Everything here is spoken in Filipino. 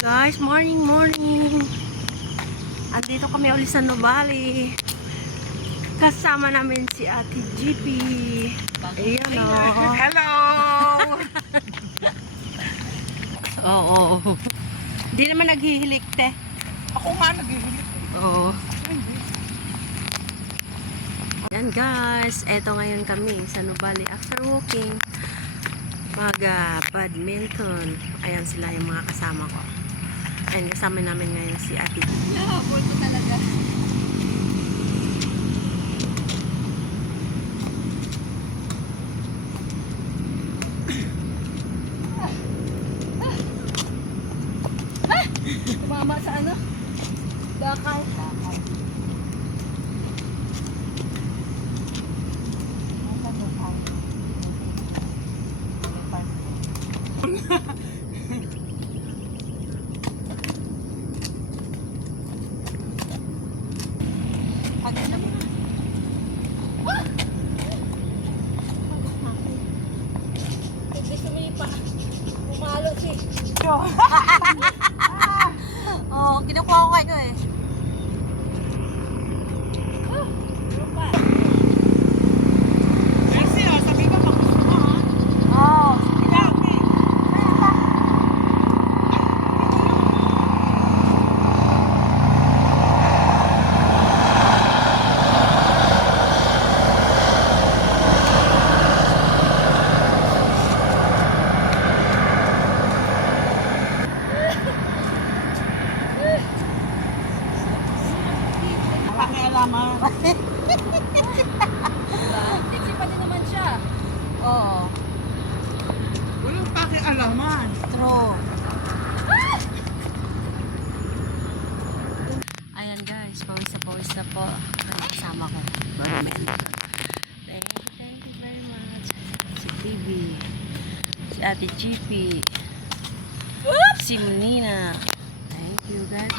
Guys, morning, morning. Andito kami ulit sa Nuvali. Kasama namin si Ate GP. Ayan o. Hello! Oo. Hindi naman naghihilik, te. Ako nga naghihilit. Oo. Ayan guys, eto ngayon kami sa Nuvali. After walking, mag-badminton. Ayan sila yung mga kasama ko. Ayan, kasama namin ngayon si Ate. Nahabol ko talaga. Tumama sa ano? Bakal. Pagkala mo na. Hindi sumipa. Pumalo si. Oh, kinukuha ko kayo eh. Merci, sabi ko tapos mo ha. Oh. Grabe. Pakialaman. Sexy pa din naman siya. Oo. Walang pakialaman. True. Ayan guys, pawis na po ang kasama ko. Thank you very much. Si TV, si Ate GP, si Nina. Thank you guys.